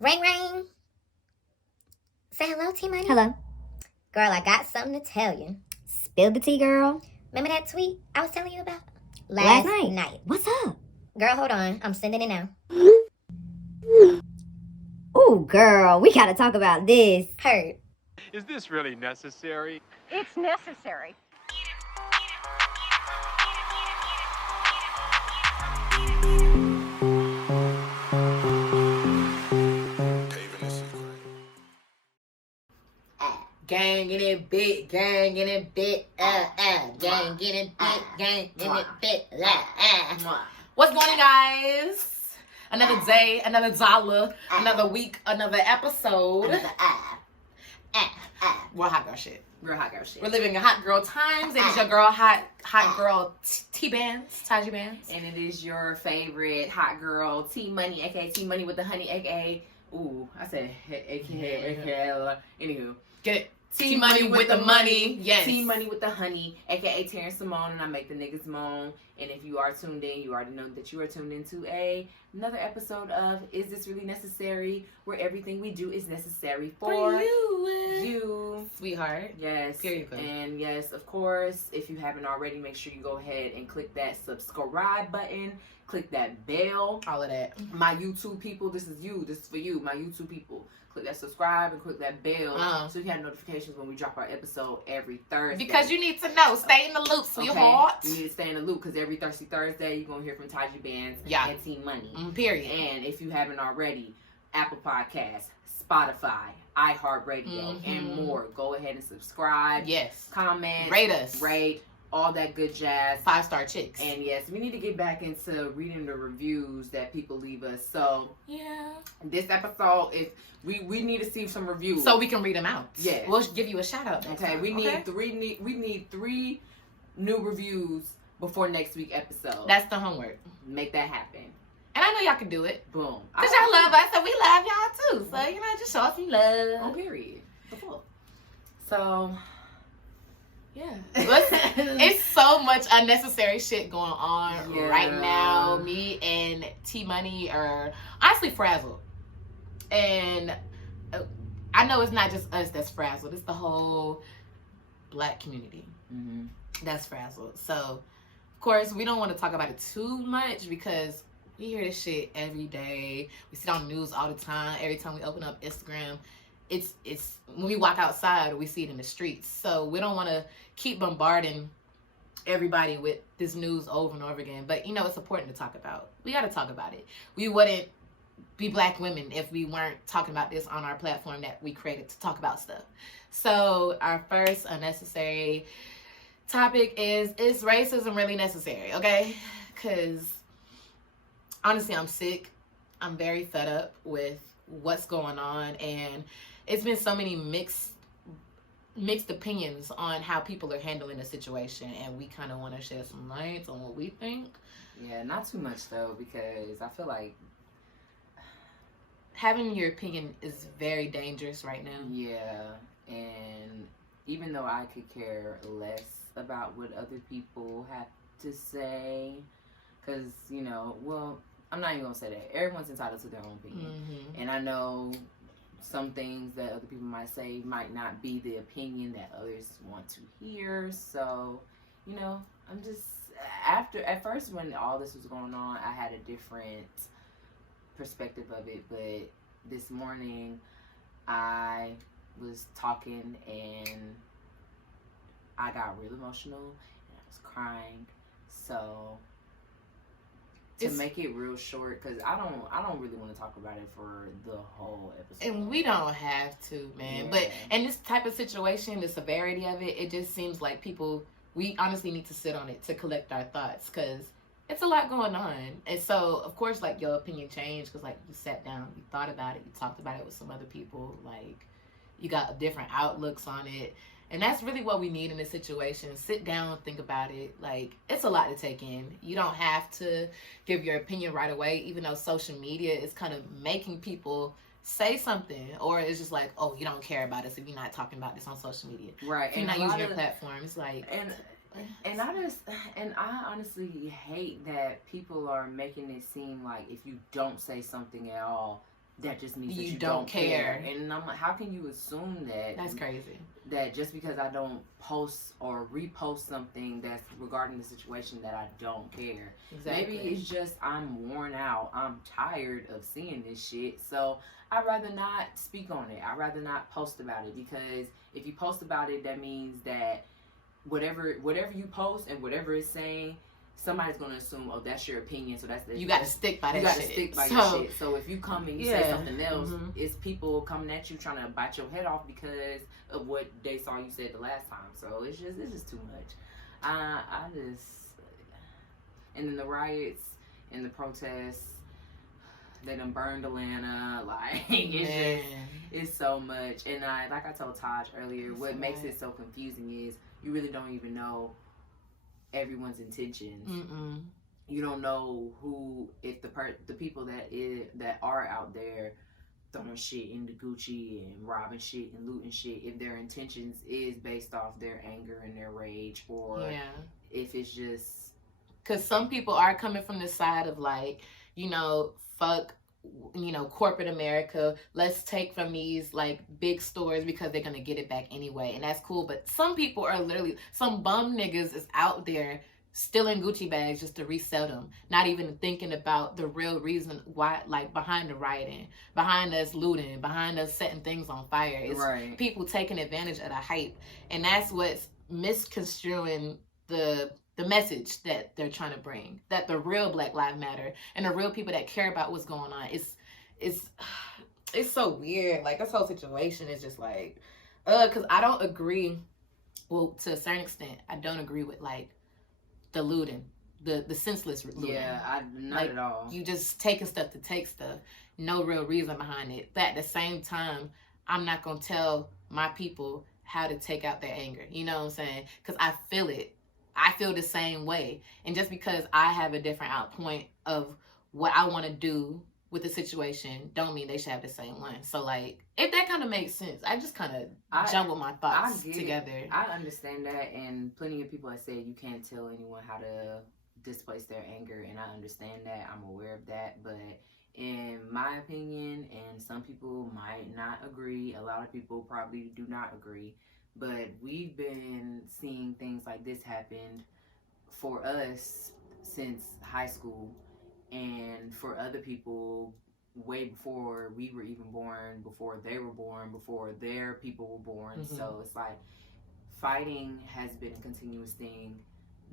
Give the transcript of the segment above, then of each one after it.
Ring, ring. Say hello, T-Money. Hello. Girl, I got something to tell you. Spill the tea, girl. Remember that tweet I was telling you about? Last night. What's up? Girl, hold on. I'm sending it now. Ooh, girl, we gotta talk about this. Heard. Is this really necessary? It's necessary. Gang in it, bit, gang in it, bit, gang in it, bit, gang in it, bit, What's going on, guys? Another day, another dollar, another week, another episode. We're hot girl shit. Real hot girl shit. We're living in hot girl times. It is your girl, hot girl T-Bands, Tahji-Bands. And it is your favorite hot girl, T-Money, aka T-Money with the honey, aka, ooh, I said aka, anywho. Get it? T-Money with the money. Yes. T-Money with the honey, aka Terrence Simone, and I make the niggas moan. And if you are tuned in, you already know that you are tuned into another episode of Is This Really Necessary? Where everything we do is necessary for you. Sweetheart. Yes. Period. And yes, of course, if you haven't already, make sure you go ahead and click that subscribe button. Click that bell. All of that. My YouTube people, this is you. This is for you, my YouTube people. Click that subscribe and click that bell so you have notifications when we drop our episode every Thursday. Because you need to know. Stay in the loop, sweetheart. Okay. You need to stay in the loop because every Thirsty Thursday you're going to hear from Tahji-Bands and T-Money. Period. And if you haven't already, Apple Podcasts, Spotify, iHeartRadio, and more. Go ahead and subscribe. Yes. Comment. Rate us. Rate. All that good jazz. 5-star chicks. And yes, we need to get back into reading the reviews that people leave us. So yeah, this episode, if we need to see some reviews so we can read them out. Yeah, we'll give you a shout out. Okay, we need three new reviews before next week episode. That's the homework. Make that happen. And I know y'all can do it. Boom. Because y'all love us, and we love y'all too. So just show us some love. On period. So. Yeah. It's so much unnecessary shit going on right now. Me and T-Money are honestly frazzled. And I know it's not just us that's frazzled. It's the whole black community that's frazzled. So, of course, we don't want to talk about it too much because we hear this shit every day. We see it on the news all the time. Every time we open up Instagram, it's when we walk outside, we see it in the streets. So we don't want to keep bombarding everybody with this news over and over again. But it's important to talk about. We got to talk about it. We wouldn't be black women if we weren't talking about this on our platform that we created to talk about stuff. So our first unnecessary topic is racism really necessary? Okay, because honestly, I'm sick. I'm very fed up with what's going on, and it's been so many mixed opinions on how people are handling the situation, and we kind of want to shed some light on what we think. Yeah, not too much though, because I feel like having your opinion is very dangerous right now. Yeah, and even though I could care less about what other people have to say, because I'm not even gonna say that. Everyone's entitled to their own opinion, and I know some things that other people might say might not be the opinion that others want to hear. So, I'm just at first when all this was going on, I had a different perspective of it. But this morning, I was talking and I got real emotional and I was crying. So. To make it real short, because I don't really want to talk about it for the whole episode. And we don't have to, man. Yeah. But in this type of situation, the severity of it, it just seems like we honestly need to sit on it to collect our thoughts, because it's a lot going on. And so, of course, your opinion changed, because you sat down, you thought about it, you talked about it with some other people, you got different outlooks on it. And that's really what we need in this situation. Sit down, think about it. It's a lot to take in. You don't have to give your opinion right away, even though social media is kind of making people say something. Or it's just oh, you don't care about us if you're not talking about this on social media. Right. If you're not using your platform, it's And I honestly hate that people are making it seem like if you don't say something at all, that just means that You you don't care. And I'm like, how can you assume that? That's crazy. That just because I don't post or repost something that's regarding the situation that I don't care. Exactly. Maybe it's just I'm worn out. I'm tired of seeing this shit. So I'd rather not speak on it. I'd rather not post about it, because if you post about it, that means that whatever you post and whatever it's saying, somebody's gonna assume, oh, that's your opinion, so that's you got to stick by that shit. You got to stick by your shit. So if you come and you say something else, it's people coming at you trying to bite your head off because of what they saw you said the last time. So it's just too much. I just, and then the riots and the protests, they done burned Atlanta. Like it's so much. And like I told Taj earlier, what makes it so confusing is you really don't even know everyone's intentions. You don't know who, if the people that are out there throwing shit into Gucci and robbing shit and looting shit, if their intentions is based off their anger and their rage, or if it's just, because some people are coming from the side of like, you know, fuck, you know, corporate America, let's take from these like big stores because they're gonna get it back anyway, and that's cool. But some people are literally, some bum niggas is out there stealing Gucci bags just to resell them, not even thinking about the real reason why, like behind the rioting, behind us looting, behind us setting things on fire. It's people taking advantage of the hype, and that's what's misconstruing the message that they're trying to bring, that the real Black Lives Matter and the real people that care about what's going on. It's so weird. Like, this whole situation is just like, because I don't agree, well, to a certain extent, I don't agree with like the looting, the senseless looting. Yeah, not like, at all. You just taking stuff to take stuff, no real reason behind it. But at the same time, I'm not gonna tell my people how to take out their anger. You know what I'm saying? Because I feel it. I feel the same way. And just because I have a different outpoint of what I want to do with the situation, don't mean they should have the same one. So, like, if that kind of makes sense, I just kind of jumble my thoughts together. I understand that, and plenty of people have said you can't tell anyone how to displace their anger, and I understand that. I'm aware of that. But in my opinion, and some people might not agree, a lot of people probably do not agree, but we've been seeing things like this happen for us since high school, and for other people way before we were even born, before they were born, before their people were born. So it's like fighting has been a continuous thing.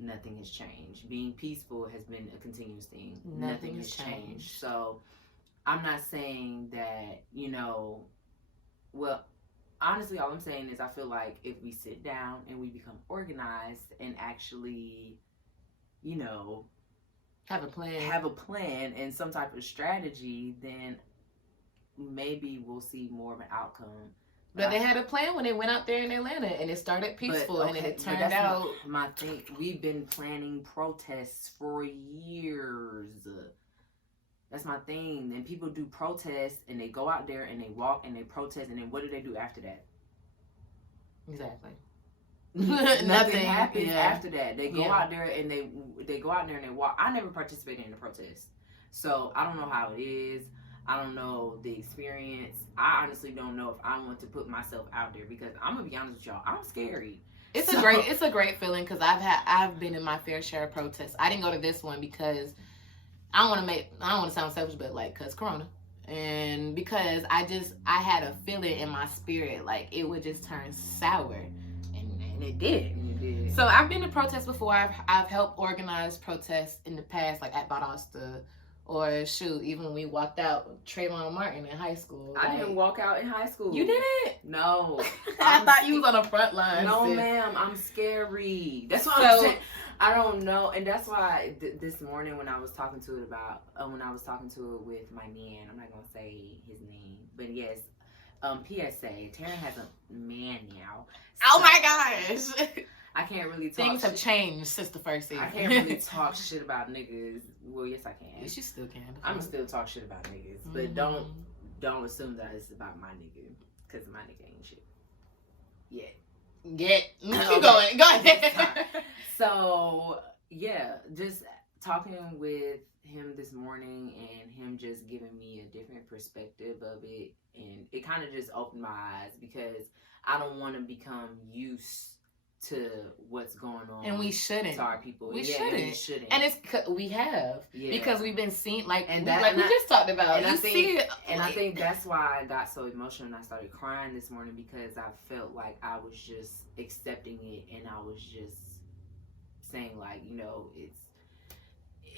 Nothing has changed. Being peaceful has been a continuous thing. Nothing has changed. So I'm not saying that, you know, well, honestly, all I'm saying is I feel like if we sit down and we become organized and actually, you know, have a plan and some type of strategy, then maybe we'll see more of an outcome. But they had a plan when they went out there in Atlanta, and it started peaceful, and it turned out. My thing, we've been planning protests for years. That's my thing. And people do protests, and they go out there and they walk and they protest, and then what do they do after that? Exactly. Nothing happens after that. They go out there and they go out there and they walk. I never participated in a protest, so I don't know how it is. I don't know the experience. I honestly don't know if I want to put myself out there, because I'm gonna be honest with y'all, I'm scary. It's a great feeling, because I've been in my fair share of protests. I didn't go to this one because I don't want to sound selfish, but like, cause Corona, and because I had a feeling in my spirit like it would just turn sour, and it did. So I've been to protests before. I've helped organize protests in the past, like at Valdosta, or shoot, even when we walked out with Trayvon Martin in high school. I didn't walk out in high school. You didn't? No. I thought you was on the front line. No, ma'am. I'm scary. That's what I'm saying. I don't know, and that's why this morning when I was talking to it with my man, I'm not gonna say his name, but yes, PSA, Taryn has a man now. So oh my gosh. I can't really talk. Things have changed since the first season. I can't really talk shit about niggas. Well, yes, I can. Yes, you still can. I'm still talk shit about niggas, but don't assume that it's about my nigga, because my nigga ain't shit yet. Keep going. Go ahead. So yeah, just talking with him this morning and him just giving me a different perspective of it, and it kind of just opened my eyes because I don't want to become used to what's going on, and we shouldn't. To our people, we shouldn't. And it's we have because we've been seeing we just talked about. And I think that's why I got so emotional and I started crying this morning, because I felt like I was just accepting it, and I was just saying like,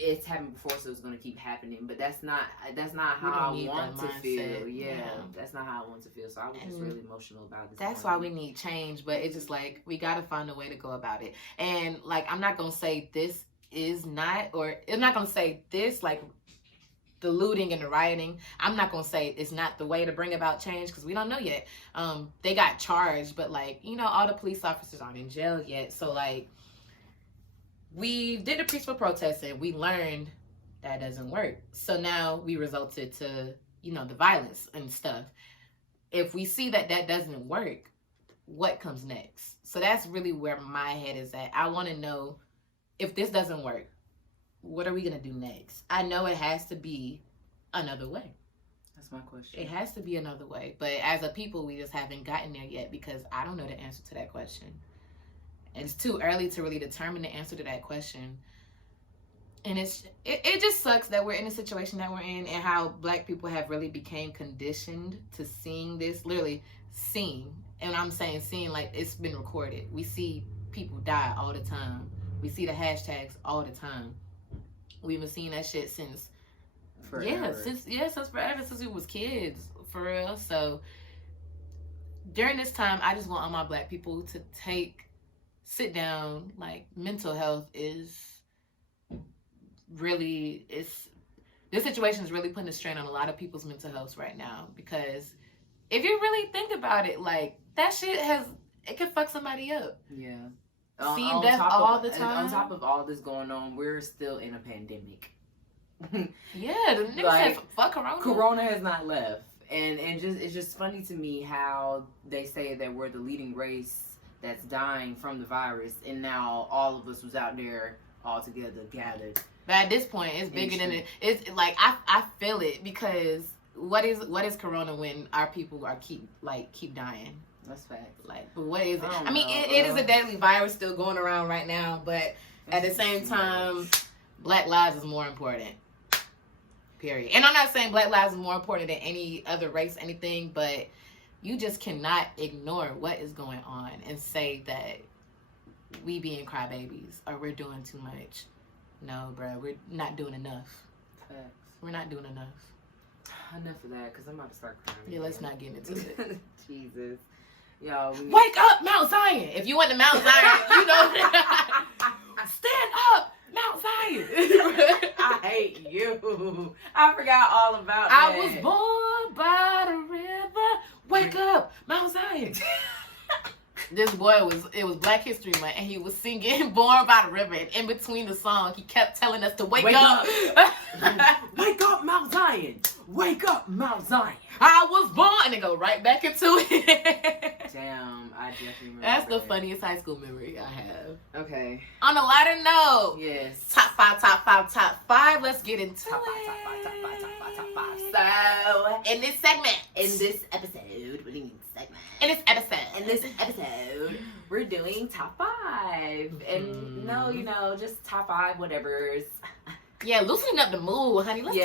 it's happened before, so it's going to keep happening, but that's not how I want to feel. That's not how I want to feel. So I was just really emotional about this. That's why we need change, but it's just like we got to find a way to go about it. And like, I'm not going to say this is not, or I'm not going to say this, like the looting and the rioting, I'm not going to say it's not the way to bring about change, because we don't know yet. They got charged, but like, all the police officers aren't in jail yet. So like, we did a peaceful protest and we learned that doesn't work. So now we resulted to, the violence and stuff. If we see that doesn't work, what comes next? So that's really where my head is at. I want to know, if this doesn't work, what are we going to do next? I know it has to be another way. That's my question. It has to be another way. But as a people, we just haven't gotten there yet, because I don't know the answer to that question. And it's too early to really determine the answer to that question. And it just sucks that we're in the situation that we're in, and how Black people have really became conditioned to seeing this, literally seeing. And I'm saying seeing like it's been recorded. We see people die all the time. We see the hashtags all the time. We've been seeing that shit since forever. Since forever, since we was kids, for real. So during this time, I just want all my Black people to sit down. Like, mental health is really, this situation is really putting a strain on a lot of people's mental health right now, because if you really think about it, like, that shit it can fuck somebody up. Yeah. Seeing death all the time. On top of all this going on, we're still in a pandemic. Yeah, the niggas said fuck Corona. Corona has not left. And it's just funny to me how they say that we're the leading race that's dying from the virus, and now all of us was out there all together, gathered. But at this point, it's bigger than it. It's like I feel it, because what is Corona when our people keep dying? That's facts. Like, but what is it? I mean, it is a deadly virus still going around right now, but at the same time, Black lives is more important. Period. And I'm not saying Black lives is more important than any other race, anything, but you just cannot ignore what is going on and say that we being crybabies or we're doing too much. No, bro, we're not doing enough. Facts. We're not doing enough. Enough of that, because I'm about to start crying. Yeah, let's not get into it. Jesus. Y'all, wake up, Mount Zion. If you went to Mount Zion, stand up, Mount Zion. I hate you. I forgot all about that. I was born by the river. Wake up, Mount Zion. This boy it was Black History Month, and he was singing Born by the River, and in between the song, he kept telling us to wake up. Wake up, Mount Zion. Wake up, Mount Zion. I was born, and they go right back into it. Damn, I definitely remember. That's the funniest high school memory I have. Okay. On a lighter note, yes. Top five. Let's get into top it. Top five. So, in this episode, what do you mean segment? In this episode, we're doing top 5. And just top 5 whatevers. Yeah, loosening up the mood, honey. Let's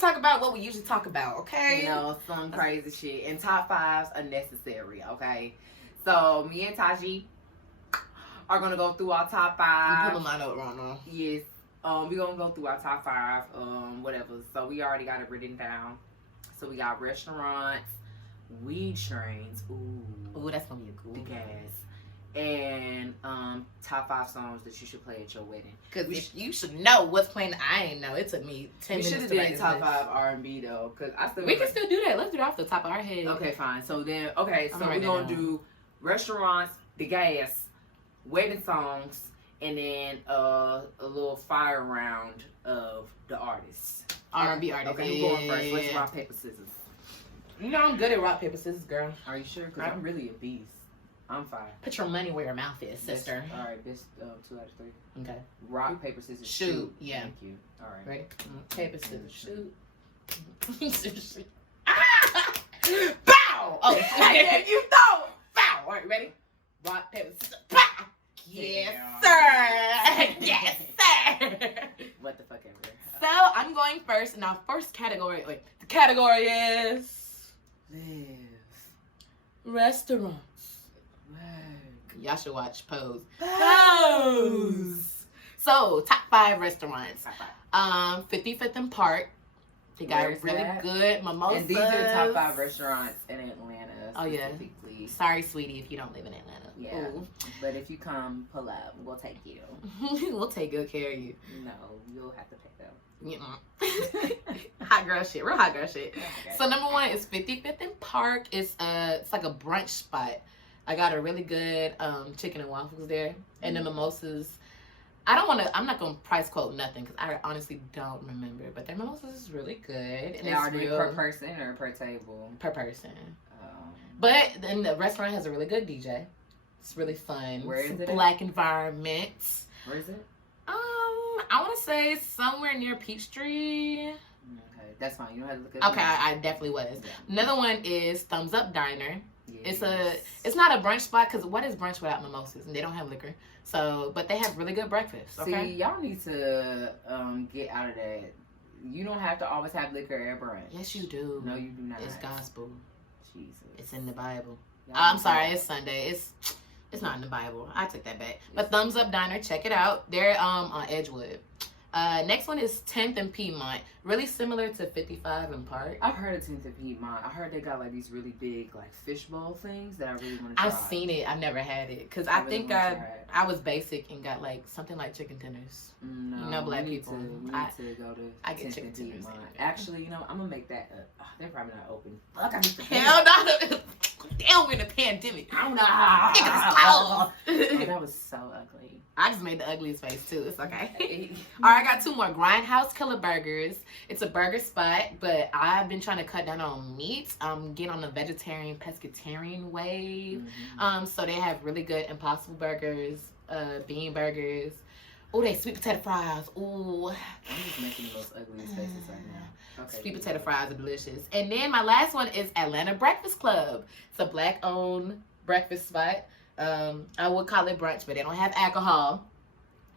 talk about what we usually talk about, okay? Some crazy shit. And top 5s are necessary, okay? So me and Tahji are gonna go through our top 5. I'm pulling mine up right now. Yes. We're gonna go through our top 5, whatever. So we already got it written down. So we got restaurants, weed trains, ooh, that's gonna be a cool the gas, and top 5 songs that you should play at your wedding. Because you should know what's playing. I ain't know. It took me 10 minutes. We should have did top 5 R&B though, because we can still do that. Let's do it off the top of our head. Okay, fine. So then, so we're gonna do restaurants, the gas, wedding songs, and then a little fire round of the artists. R&B artists. Okay, who's going first? Let's rock, paper, scissors. I'm good at rock, paper, scissors, girl. Are you sure? Because I'm really a beast. I'm 5. Put your money where your mouth is, sister. All right, this 2 out of 3. Okay. Rock, paper, scissors, Shoot. Yeah. Thank you. All right. Ready? Paper, scissors, shoot. Ah! Bow! Oh, you thought. Bow! All right, ready? Rock, paper, scissors, pow! Yes, sir! Yes, sir! What the fuck ever. So, I'm going first. Now, first category. Wait, the category is... Live. Restaurants. Work. Y'all should watch Pose. Pose! So, top 5 restaurants. Top 5. 55th and Park. They got Where's really that? good mimosas. And these are the top 5 restaurants in Atlanta. Oh, yeah. Specifically. Sorry, sweetie, if you don't live in Atlanta. Yeah. Ooh. But if you come, pull up. We'll take you. We'll take good care of you. No, you'll have to pay them. Hot girl shit. Real hot girl shit. Okay. So, number 1 is 55th and Park. It's like a brunch spot. I got a really good chicken and waffles there. And the mimosas. I'm not going to price quote nothing because I honestly don't remember. But their mimosas is really good. And Now, are they per person or per table? Per person. But then the restaurant has a really good DJ. It's really fun. Where is it? Black environment. Where is it? I want to say somewhere near Peachtree. Okay, that's fine. You don't have to look at Okay, I definitely was. Yeah. Another one is Thumbs Up Diner. Yes. It's not a brunch spot because what is brunch without mimosas? And they don't have liquor. So, but they have really good breakfast. Okay? See, y'all need to get out of that. You don't have to always have liquor at brunch. Yes, you do. No, you do not. It's gospel. Jesus. It's in the Bible. Y'all I'm need sorry, to- it's Sunday. It's not in the Bible. I took that back. But Thumbs Up Diner, check it out. They're on Edgewood. Next one is 10th and Piedmont. Really similar to 55 and Park. I've heard of 10th and Piedmont. I heard they got like these really big like fishbowl things that I really want to try. I've seen it. I've never had it because I I really think wanna try it. I was basic and got like something like chicken tenders. No, You know, black we need people. To, we need to go to I get 10th chicken and tenders Piedmont. there. Actually, you know, I'm gonna make that. They're probably not open. Fuck, I need to. Hell no! Damn, we're in a pandemic. I don't know. Niggas closed. That was so ugly. I just made the ugliest face too. It's okay. All right, I got 2 more. Grindhouse Killer Burgers. It's a burger spot, but I've been trying to cut down on meat. Get on the vegetarian, pescatarian wave. Mhm. So they have really good Impossible Burgers, bean burgers. Oh, they sweet potato fries. Ooh. I'm just making the most ugliest faces right now. Okay, Sweet potato fries are delicious. And then my last one is Atlanta Breakfast Club. It's a black-owned breakfast spot. I would call it brunch, but they don't have alcohol.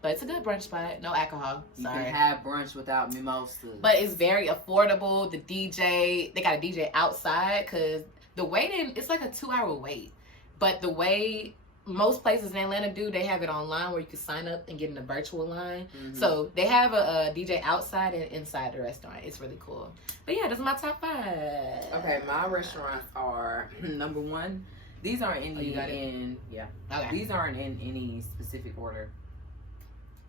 But it's a good brunch spot. No alcohol. You Sorry. can have brunch without mimosas. But it's very affordable. The DJ, they got a DJ outside because the waiting, it's like a 2-hour wait. But the way most places in Atlanta do, they have it online where you can sign up and get in a virtual line. Mhm. So they have a DJ outside and inside the restaurant. It's really cool. But yeah, those are my top 5. Okay, my restaurants are number 1. These aren't in you got it? Okay. These aren't in any specific order.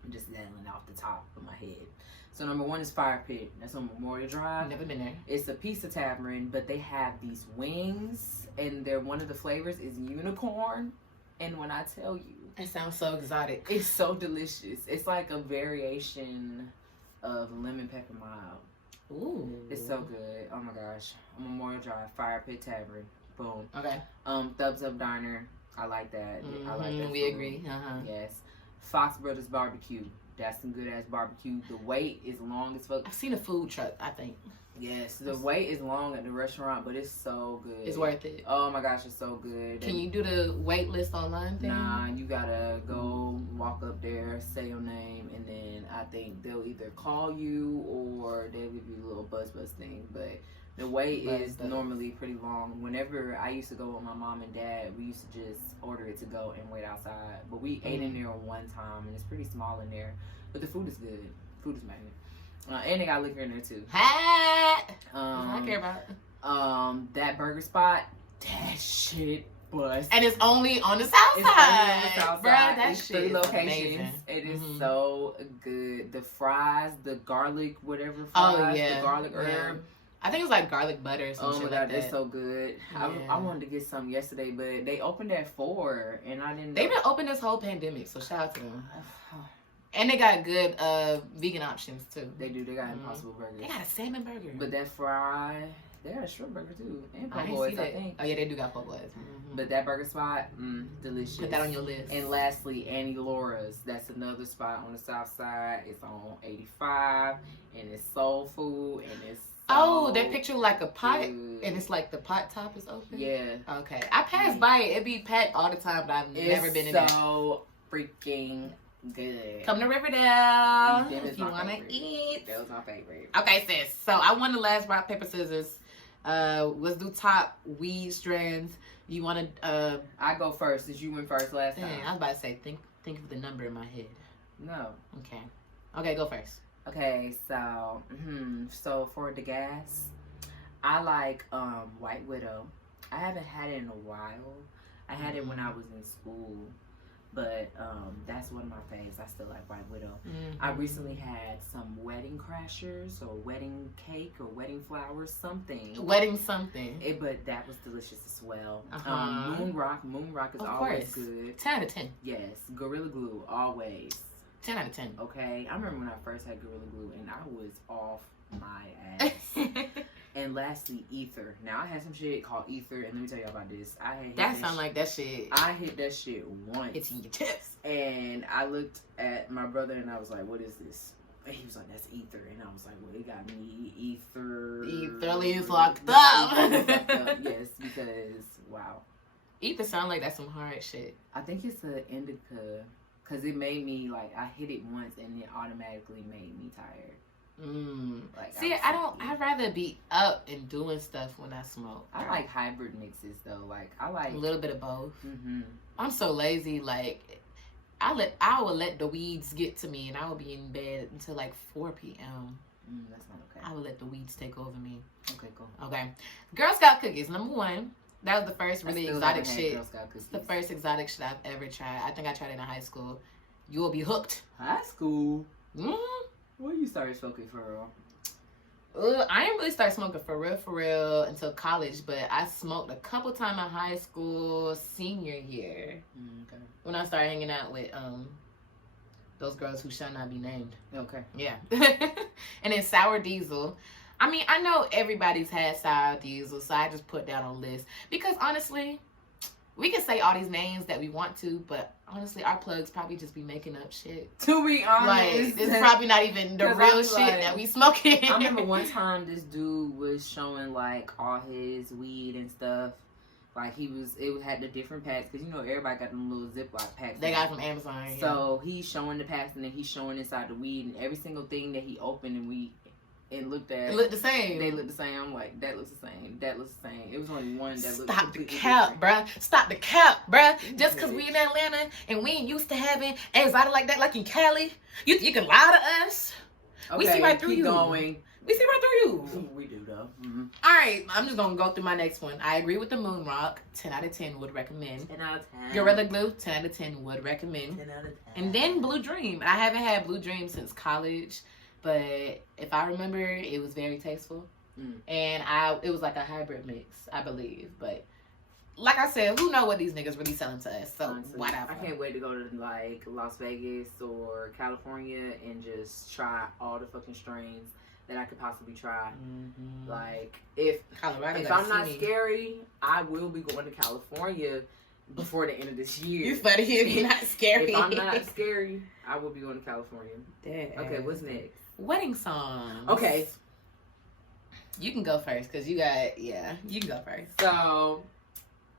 I'm just yelling off the top of my head. So number 1 is Fire Pit. That's on Memorial Drive. Never been there. It's a pizza tavern, but they have these wings, and one of the flavors is unicorn. And when I tell you, It sounds so exotic. it's so delicious. It's like a variation of lemon pepper mild. Ooh. It's so good. Oh my gosh. Memorial Drive, Fire Pit Tavern. Boom. Okay. Thumbs Up Diner. I like that. I like that. We food. agree. Uh-huh. Yes. Fox Brothers Barbecue. That's some good ass barbecue. The wait is long as fuck. I've seen a food truck, I think. Yes, the wait is long at the restaurant, but it's so good. It's worth it. Oh my gosh, it's so good. Can you do the wait list online thing? Nah, you gotta go walk up there, say your name, and then I think they'll either call you or they'll give you a little buzz thing. But the wait is normally pretty long. Whenever I used to go with my mom and dad, we used to just order it to go and wait outside. But we ate in there one time, and it's pretty small in there. But the food is good. Food is magnet. And they got liquor in there too. Hat. I care about. That burger spot, that shit bust. And it's only on the south It's side. only on the south Bruh, side. that It's shit 3 is locations. amazing. It is Mhm. so good. The fries, the garlic, whatever Oh, fries, yeah. the garlic Yeah. herb. I think it's like garlic butter or some Oh shit my like god, that. it's so good. Yeah. I wanted to get some yesterday, but they opened at 4, and I didn't. They've been open this whole pandemic, so shout out to them. And they got good vegan options too. They do. They got Impossible Burgers. They got a salmon burger. But that fry, They had a shrimp burger too, and I po' didn't boys, see I that. think. Oh yeah, they do got po' boys. Mm-hmm. But that burger spot, delicious. Put that on your list. And lastly, Annie Laura's. That's another spot on the south side. It's on 85, and it's soul food, and it's that picture like a pot, good. and it's like the pot top is open. Yeah. Okay, I pass by it. It be packed all the time, but I've never been in there. So freaking good. Come to Riverdale That is if you my want to favorite. eat. That was my favorite. Okay, sis. So I won the last rock paper scissors. Let's do top weed strands. You want to? I go first since you went first last time. I was about to say think of the number in my head. No. Okay, go first. Okay, so so for the gas, I like White Widow. I haven't had it in a while. I had it when I was in school, but that's one of my faves. I still like White Widow. I recently had some wedding crashers or wedding cake or wedding flowers, something. Wedding something. But that was delicious as well. Uh-huh. Moon Rock is Of always course. good. 10 out of 10. Yes, Gorilla Glue always. 10 out of 10. Okay, I remember when I first had Gorilla Glue and I was off my ass. And lastly, Ether. Now I had some shit called Ether, and let me tell y'all about this. That sound like that shit. I hit that shit once. It's in your tips. And I looked at my brother and I was like, "What is this?" And he was like, "That's Ether." And I was like, "Well, it got me Ether. Etherly locked up." Yes, because wow. Ether sound like that's some hard shit. I think it's an indica. Because it made me, like, I hit it once and it automatically made me tired. Like, See, I'd rather be up and doing stuff when I smoke. I like hybrid mixes, though. Like, I like... A little bit of both. Mm-hmm. I'm so lazy, like, I will let the weeds get to me and I will be in bed until, like, 4 p.m. That's not okay. I will let the weeds take over me. Okay, cool. Okay. Girl Scout cookies, number one. That was the first really I still exotic haven't had shit. Girl Scout cookies. It's the first exotic shit I've ever tried. I think I tried it in high school. You will be hooked. High school? Mm-hmm. When you started smoking for real? I didn't really start smoking for real until college, but I smoked a couple times in high school, senior year. Okay. When I started hanging out with those girls who shall not be named. Okay. Yeah. And then Sour Diesel. I mean, I know everybody's had Sour Diesel, so I just put that on list. Because honestly, we can say all these names that we want to, but honestly, our plugs probably just be making up shit. To be honest. Like, it's probably not even the real shit that we smoking. I remember one time this dude was showing, like, all his weed and stuff. Like, it had the different packs, because, you know, everybody got them little Ziploc packs. They got from Amazon. Yeah. So, he's showing the packs, and then he's showing inside the weed, and every single thing that he opened and looked at. It looked the same. They looked the same. I'm like, that looks the same. That looks the same. It was only one that looked Stop the completely cap, different. bruh. Stop the cap, bruh. Just because we in Atlanta and we ain't used to having exotic like that, like in Cali, you can lie to us. Okay, We see right through keep you. going. We see right through you. We do, though. Mm-hmm. All right, I'm just going to go through my next one. I agree with the Moon Rock. 10 out of 10 would recommend. 10 out of 10. Gorilla Glue. 10 out of 10 would recommend. 10 out of 10. And then Blue Dream. I haven't had Blue Dream since college, but if I remember, it was very tasteful. And it was like a hybrid mix, I believe. But like I said, who know what these niggas really selling to us? So Honestly, whatever. I can't wait to go to like Las Vegas or California and just try all the fucking strains that I could possibly try. Mm-hmm. Like if Colorado. I'm not scary, I will be going to California before the end of this year. You funny if you're not scary. If I'm not scary, I will be going to California. Dead Okay, ass. what's next? Wedding songs. Okay, You can go first because you can go first. so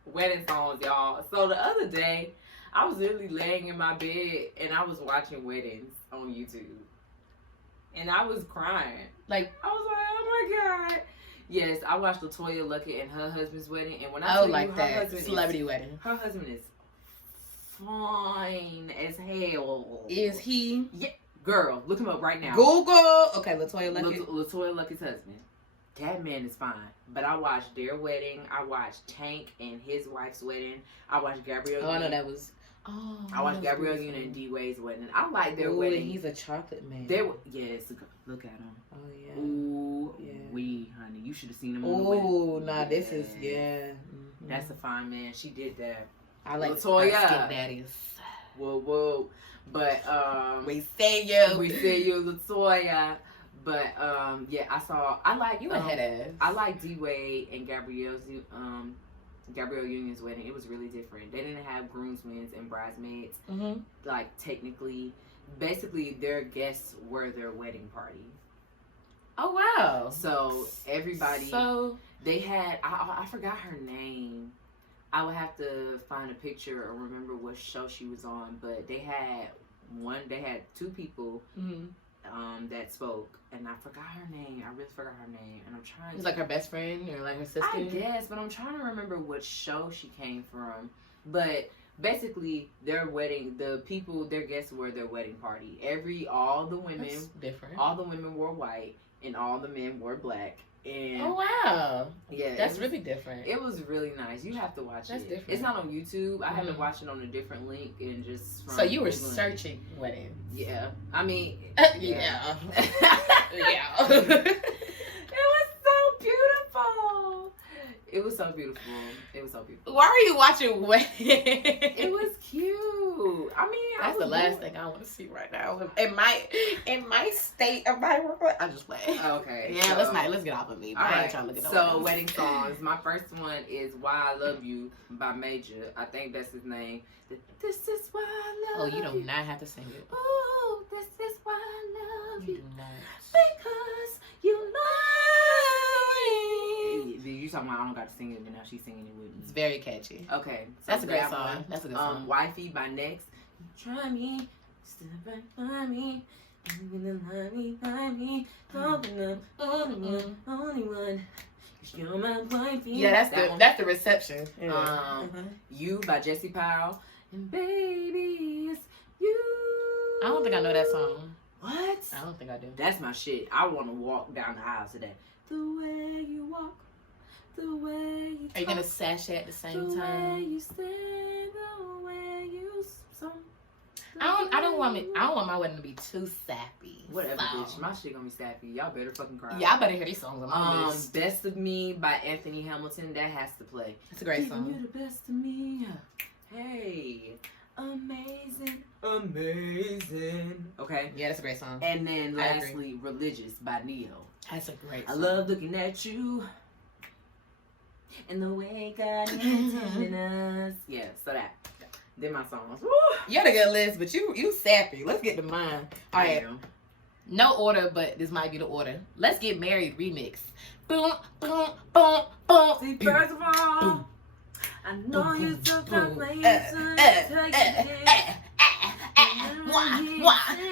wedding songs, y'all. So the other day, I was literally laying in my bed and I was watching weddings on YouTube. And I was crying. Like, I was like, oh my God. Yes, I watched LaToya Luckett and her husband's wedding. And when I oh, tell you like her that. husband Celebrity wedding. her husband is fine as hell. Is he? Yeah. Girl, look him up right now. Google. Okay, LaToya Luckett. LaToya Luckett's husband. That man is fine. But I watched their wedding. I watched Tank and his wife's wedding. I watched Gabrielle Oh, I know Union. that was. Oh, I watched that was Gabrielle beautiful. Union and D-Wade's wedding. I like their Ooh, wedding. and he's a chocolate man. Yes, look at him. Oh yeah. Ooh, Yeah. honey, you should have seen him on the wedding. Ooh, nah, this is Yes. Mhm. That's a fine man. She did that. I like LaToya. skin daddies. Whoa. But We say you. we say you LaToya. But yeah, I like You a head ass. I like D Wade and Gabrielle Union's wedding. It was really different. They didn't have groomsmen and bridesmaids. Mm-hmm. Like technically, basically their guests were their wedding party. Oh wow. So everybody. So They had, I forgot her name. I would have to find a picture or remember what show she was on. But they had two people that spoke, and I forgot her name. I really forgot her name, and I'm trying. It's like her best friend or like her sister. I guess, but I'm trying to remember what show she came from. But basically, their guests were their wedding party. All the women, That's different. all the women wore white, and all the men wore black. And Oh wow. yeah, That's really different. It was really nice. You have to watch That's it. different. It's not on YouTube. I had to Mhm. watch it on a different link and just. From So you were Googling. searching weddings. Yeah, I mean. Yeah. Yeah. It was so beautiful. It was so beautiful. It was so beautiful. Why are you watching weddings? It was cute. I mean, That's the last thing I want to see right now. In my state of my work, I just play. Okay. Yeah, let's get off of me. All I ain't right. trying to look at So wedding songs. My first one is "Why I Love You" by Major. I think that's his name. This is why I love you. Oh, you do not have to sing it. Oh, this is why I love You you. do not. Because you love me. You talking about I don't got to sing it, but now she's singing it with me. It's very catchy. Okay. So That's a great that song. one. That's a good song. Wifey by Next. Try me. Still right by me. I'm gonna love me, by me. Only one. 'Cause you're my wifey. Yeah, that's that the one. that's the reception. Yeah. You by Jesse Powell. And baby, it's you. I don't think I know that song. What? I don't think I do. That's my shit. I want to walk down the aisle today. The way you walk, the way you talk, Are you gonna sashay at the same the way time? you stand, the way you song. I don't want my wedding to be too sappy. Whatever, So. bitch. My shit gonna be sappy. Y'all better fucking cry. Yeah, I better hear these songs on my list. Best of Me by Anthony Hamilton. That has to play. It's a great Giving song. you the best of me. Hey, amazing, amazing. Okay. Yeah, it's a great song. And then I agree. lastly, Religious by Neo. That's a great I song. love looking at you and the way God intended us. Yeah, so that. They're my songs. Woo! You had a good list, but you sappy. Let's get to mine. All right. Damn. No order, but this might be the order. Let's Get Married remix. Boom, boom, boom, boom. See, first of all, I know you took the place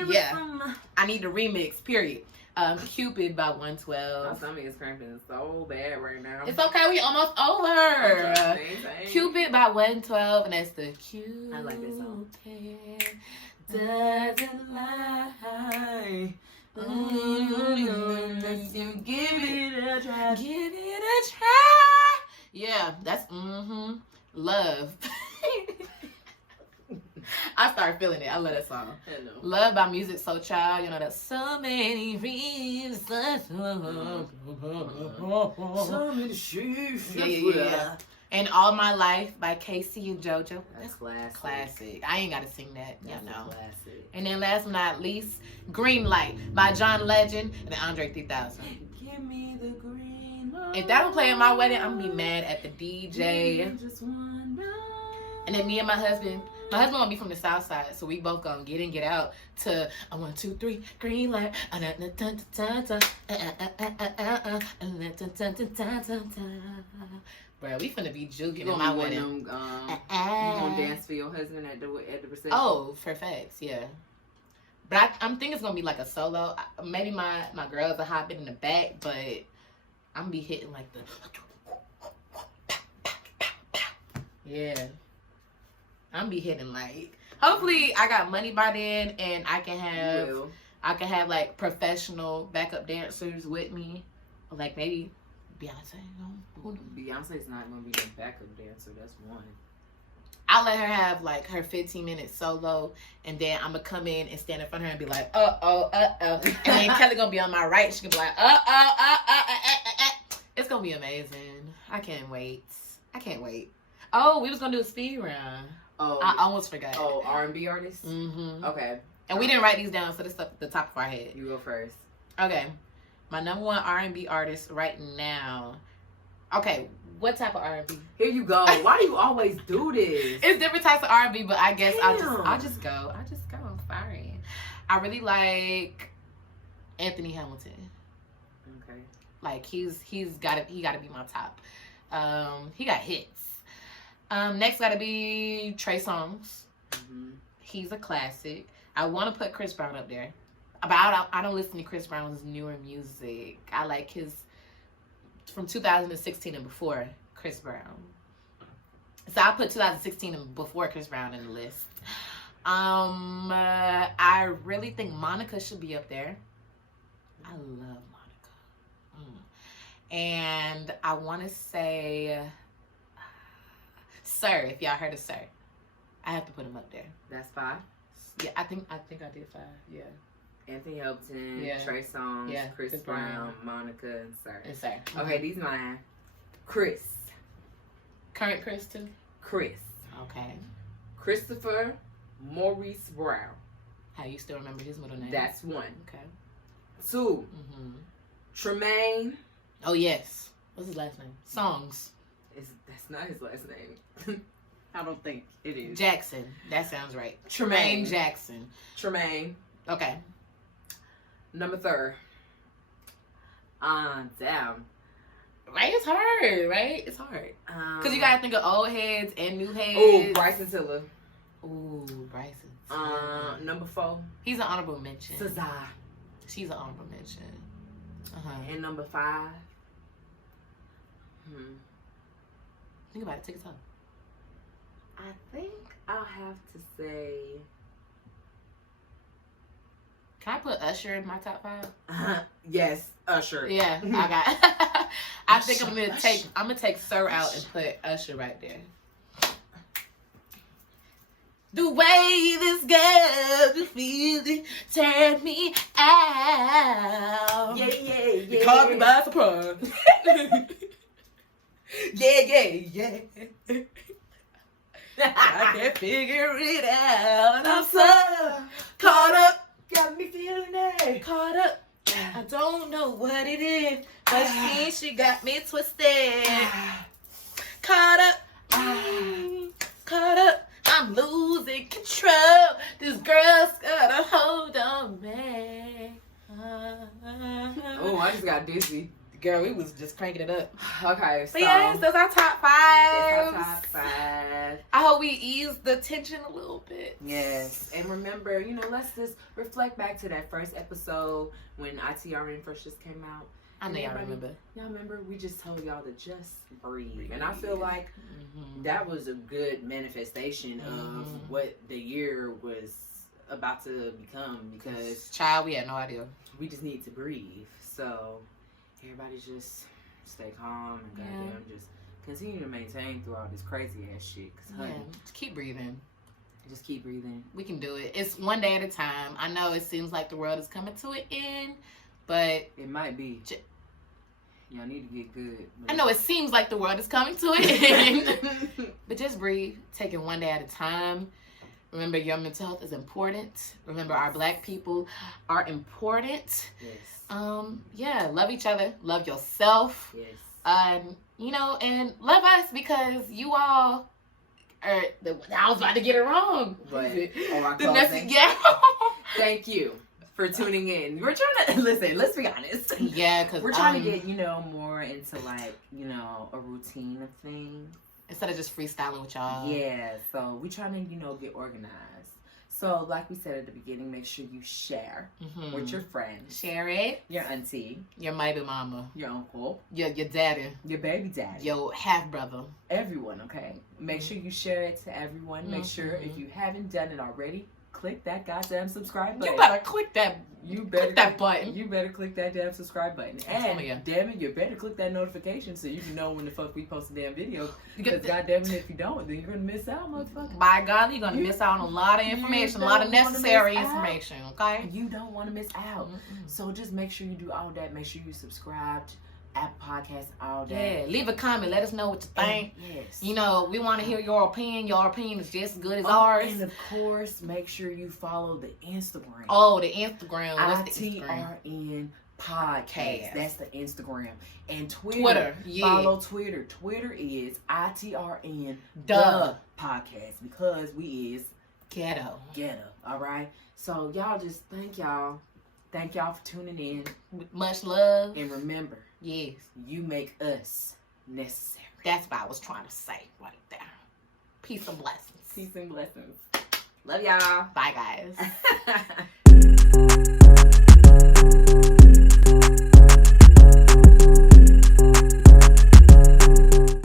Yeah. I need the remix, period. Cupid by 112. My stomach is cramping so bad right now. It's okay, we almost over. Cupid by 112, and that's the Cupid I like that song. doesn't lie. You give it a try. Give it a try. Yeah, that's love. I started feeling it. I love that song. Hello. Love by Music So Child. You know that so many reasons. So many shoes. Yeah. And All My Life by Casey and JoJo. That's classic. Classic. I ain't gotta sing that. That's You know. classic. And then last but not least, Green Light by John Legend and Andre 3000. Give me the green light. If that don't play at my wedding, I'm gonna be mad at the DJ. Just one night. And then me and my husband gonna be from the south side, so we both gonna get in, get out to 1, 2, 3, green light. Bro, we finna be juking in my wedding. You gonna dance for your husband at the reception? Oh, for facts, yeah. But I'm thinking it's gonna be like a solo. Maybe my girls are hopping in the back, but I'm gonna be hitting like the yeah. I'm be hitting like. Hopefully, I got money by then, and I can have like professional backup dancers with me, like maybe Beyonce. Beyonce's not gonna be the backup dancer. That's one. I'll let her have like her 15-minute solo, and then I'm gonna come in and stand in front of her and be like, oh, and then Kelly gonna be on my right. She gonna be like, It's gonna be amazing. I can't wait. Oh, we was gonna do a speed round. Oh, I almost forgot. R&B artist. Mm-hmm. Okay. And we didn't write these down, so this stuff at the top of our head. You go first. Okay. My number one R&B artist right now. Okay, what type of R&B? Here you go. Why do you always do this? It's different types of R&B, but I guess I'll Damn. just go. I'm sorry. I really like Anthony Hamilton. Okay. Like he gotta be my top. He got hits. Next gotta be Trey Songz. Mm-hmm. He's a classic. I want to put Chris Brown up there. But I don't listen to Chris Brown's newer music. I like his from 2016 and before Chris Brown. So I put 2016 and before Chris Brown in the list. I really think Monica should be up there. I love Monica. And I want to say Sir, if y'all heard of Sir. I have to put him up there. That's 5. Yeah, I think I did 5. Yeah. Anthony Hamilton, Yeah. Trey Songz, Yeah, Chris Chris Brown, Brown. Monica, and Sir. And Sir. Okay, these mine. Chris. Current Chris too? Chris. Okay. Christopher Maurice Brown. How you still remember his middle name? That's 1. Okay. 2. Mm-hmm. Tremaine. Oh yes. What's his last name? Songs. That's not his last name. I don't think it is. Jackson. That sounds right. Tremaine. Jackson. Tremaine. Okay. Number 3. Damn. Right? It's hard, right? It's hard. Because you got to think of old heads and new heads. Oh, Bryson Tiller. Ooh, Bryson. Number 4. He's an honorable mention. SZA. She's an honorable mention. And number 5. Think about it. Take it time. I think I'll have to say. Can I put Usher in my top 5? Yes, Usher. Yeah, I got. I think Usher, I'm gonna take Sir out and put Usher right there. The way this girl just feels turn me out. Yeah. Caught me by surprise. yeah. I can't figure it out. I'm so caught up. Got me feeling it. Caught up. I don't know what it is, but she got me twisted. Caught up. Caught up. I'm losing control. This girl's got a hold on me. Oh, I just got dizzy. Girl, we was just cranking it up. Okay, so But yes, those are top 5. that's our top 5. I hope we ease the tension a little bit. Yes, and remember, let's just reflect back to that first episode when ITRN first just came out. I know y'all remember. Y'all remember? We just told y'all to just breathe. And I feel like that was a good manifestation of what the year was about to become, because Child, we had no idea. we just need to breathe. So everybody just stay calm and goddamn just continue to maintain through all this crazy ass shit. Cause honey, Just keep breathing. just keep breathing. We can do it. It's one day at a time. I know it seems like the world is coming to an end, but It might be. Y'all need to get good. I know it seems like the world is coming to an end. But just breathe. Take it one day at a time. Remember, your mental health is important. Remember, our Black people are important. Yes. Yeah, love each other. Love yourself. Yes. And love us, because you all are. I was about to get it wrong. But our The closing. message, yeah. Thank you for tuning in. We're trying to listen. Let's be honest. Yeah, because we're trying to get more into a routine of things. Instead of just freestyling with y'all. Yeah. So we trying to get organized. So like we said at the beginning, make sure you share with your friends, Share it. your auntie, Your baby mama. your uncle, Your daddy. your baby daddy, Your half brother. everyone. Okay. Make sure you share it to everyone. Make sure if you haven't done it already, click that goddamn subscribe button. You better click that. Click that button. You better click that damn subscribe button. telling you. And damn it, you better click that notification so you can know when the fuck we post a damn video. Because Because goddamn it, if you don't, then you're gonna miss out, motherfucker. by God, you're gonna miss out on a lot of information, a lot of don't wanna necessary miss out. information. Okay. You don't want to miss out. So just make sure you do all that. Make sure you subscribe to Apple Podcasts, all that. Yeah. Leave a comment. Let us know what you think. Yes. We want to hear your opinion. Your opinion is just as good as ours. And of course, make sure you follow the Instagram. Oh, the Instagram. What's the Instagram? ITRN Podcast. That's the Instagram. And Twitter. Yeah. Follow Twitter. Twitter is ITRN Duh. podcast because we is Ghetto. All right. So y'all just thank y'all. Thank y'all for tuning in. Much love. And remember, Yes. you make us necessary. That's what I was trying to say right there. Peace and blessings. Peace and blessings. Love y'all. Bye, guys.